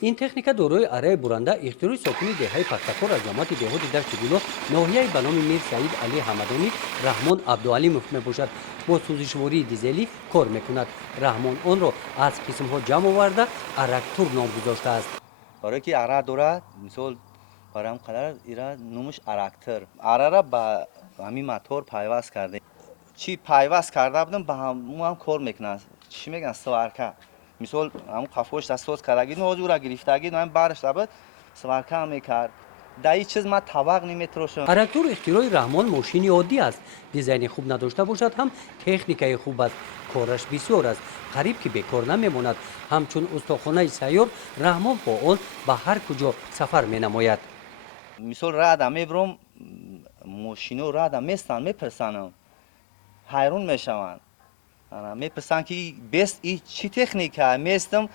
این تکنیک دارای اره برنده اختیاری ساکنی دهه پختکار از جماعت دهات دشت گیلو ناحیه به نام میر سعید علی حمدانی رحمان عبدعلی می باشد. با سوزشواری دیزلی کار میکند. رحمان آن را از قسم ها جمع آورده ارکتور نام گذاشته است. برای که اره دارد مثال برام قرار ایرا نومش ارکتر اره را با همین موتور پیوست کرده. چی پیوست کرده بودم با هم کار میکنه. چی میگن سوارکا مثال همون قفوش دستوز کردگی نوجورا گرفتگی نام بارش لابد سوارکا میکرد. دایی چیز ما طبق نمیتروشم. ارکتور اختراع رحمان ماشینی عادی است. دیزاین خوب نداشته باشد هم تکنیکای خوب است. کارش بسیار است. قریب که بیکار نمیماند. همچون استخوانه سیار رحمان با آن به هر کجا سفر می مثال راه میبرم ماشینو راه میستن میپرسنم حیران میشوند. میپرسن که بیست ای چی تکنیکه میستم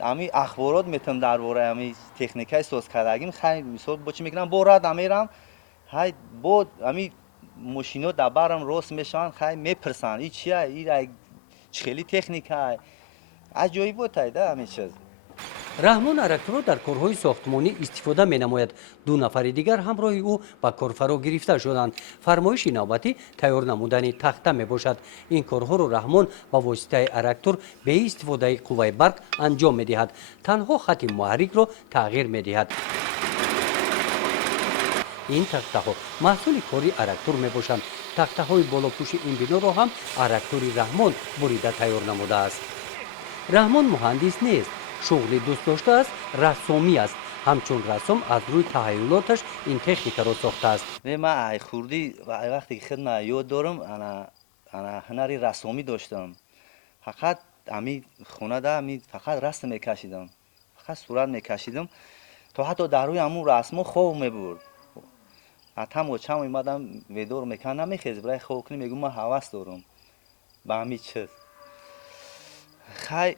امی اخبارات میتم درباره امی تکنیکای ساز کردگیم خیلی مثال با چی میگن با راه میرم های با امی ماشینو دبرم راست میشن خیلی میپرسن این چیه این خیلی تکنیکه عجیب بود ده همین چیز. رحمان ارکتور در کارهای ساختمانی استفاده می نماید. دو نفر دیگر همراه او به کار فرا گرفته شدند. فرمایش نوبتی تیار نمودن تخته می باشد. این کارها را رحمان با واسطه ارکتور به استفاده قوه برق انجام می دهد. تنها خط محرک را تغییر می دهد. این تخته ها محصول کاری ارکتور می باشند. تخته های بالاپوش این بنا را هم ارکتور رحمان بریده تیار نموده است. رحمان مهندس نیست. شغل دوست داشته است رسامی است. همچون رسام از روی تخیلاتش این تکنیک را ساخته است. من ای خوردی وقتی که خدمت یاد دارم انا هنری رسامی داشتم. فقط امی خونه ده امی فقط رسم میکشیدم. فقط صورت میکشیدم تا حتی در روی همون رسم خواب میبرد. حتی و چم اومدم ویدور میکنم نمیخیز برای خواب کنی میگم من هوس دارم به همین چیز. خیلی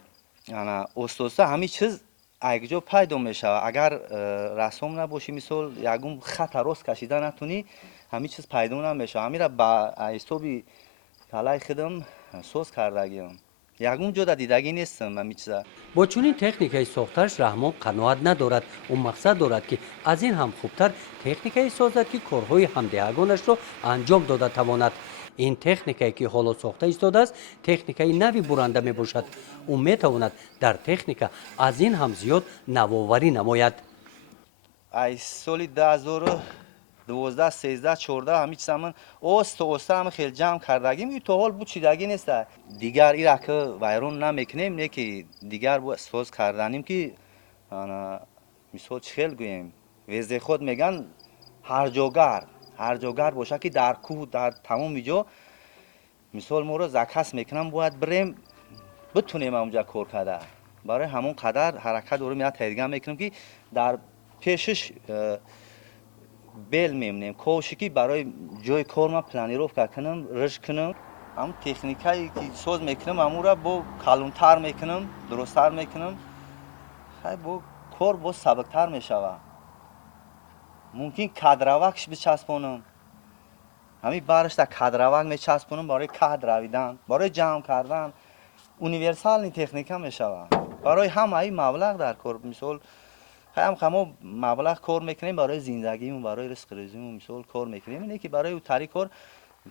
استوسته همین چیز اگجا پیدا میشه. اگر رسم نباشی مثال یکم خط راست کشیدن نتونی همین چیز پیدا نمیشه. همین را با حسابی کلای خودم سوز کردگیم. یکم جدا دیدگی نیستم همین چیزا. با چنین تکنیکای ساختش رحمان قناعت ندارد. او مقصد دارد که از این هم خوبتر تکنیکای سازد که کارهای همدیگرانش را انجام داده تواند. این تکنیکی که حالا ساخته ایستاده است تکنیکای نوی برنده می باشد. او می تواند در تکنیک از این هم زیاد نوآوری نماید. ای سالی 2012 13 14 همین چیزا من اوست هم خیلی جمع کردگیم این تو حال بود چیدگی نیست. دیگر ایرا که وایرون نمیکنیم نه که دیگر بود ساز کردنیم که انا مثال چخل گویم وزه خود میگن هر جاگر باشه که در کوه در تمام جا مثال ما رو زکس میکنم باید بریم بتونیم اونجا کار کرده. برای همون قدر حرکت رو میاد تدریجا میکنم که در پیشش بیل میمونیم کوشکی برای جای کار ما پلانیروف کنم رش کنم. هم تکنیکایی که ساز میکنم همون را با کلونتر میکنم درستتر میکنم خیلی با کار با سبکتر میشود. ممکن کدروکش بچسبونم همین بارش در کدروک میچسبونم برای کد رویدن برای جمع کردن اونیورسال این تکنیک هم میشود. برای همه مبلغ در کار مثال هم مبلغ کار میکنیم برای زندگیمون برای رزق روزیمون مثال کار میکنیم اینه که برای طریق کار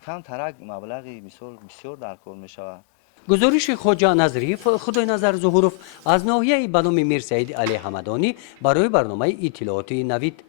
کم ترک مبلغی مثال بسیار در کار میشود. گزارش خواجه نظریف خدای نظر ظهوروف از ناحیه به نام میر سعید علی حمدانی برای برنامه اطلاعاتی نوید.